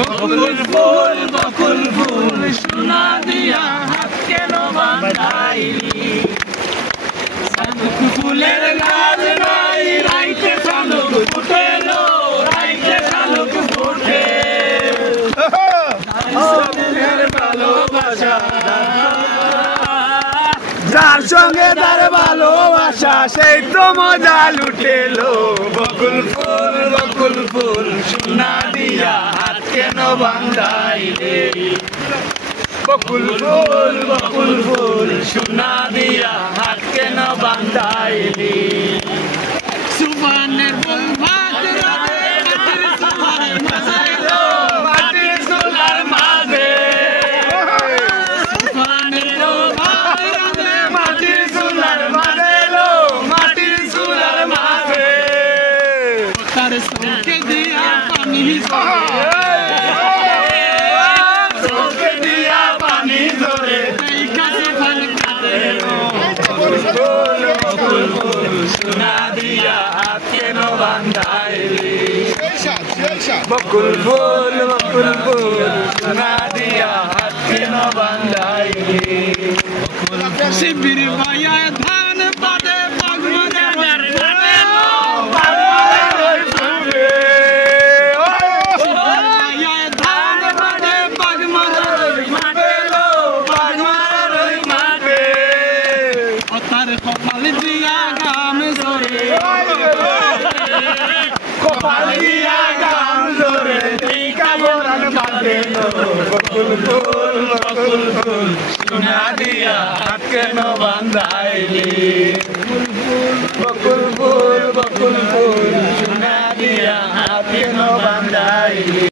বকুল ফুল সোনা দিয়া হাত কেন বাঁধাইলি ফুলের গাছ নাই রাইতে শালুক ফুটেলো রাইতে শালুক ফুটে ভালোবাসা যার সঙ্গে তার ভালোবাসা সেই তো মজা লুটেলো বকুল ফুল সোনা দিয়া হাত কেন বাঁধাইলি বকুল ফুল সোনা দিয়া হাত কেন বাঁধাইলি সুবানের বল ভাত রাতে মাটির সোলার মাঝে সুবানের ভাত রাতে মাটির সোলার মাঝে মাটির সোলার মাঝে তার সঙ্গে দিয়া পানি সোনা দিয়া হাত কেন বাঁধাইলি বকুল ফুল সোনা দিয়া হাত কেন বাঁধাইলি শিবির ভাইয়া ধান পাতে কপাল দিয়া গাম জোরে কপাল দিয়া গাম জোরে টিকা বরান বাঁধে বকুল ফুল সোনা দিয়া হাত কেন বাঁধাইলি বকুল ফুল সোনা দিয়া হাত কেন বাঁধাইলি।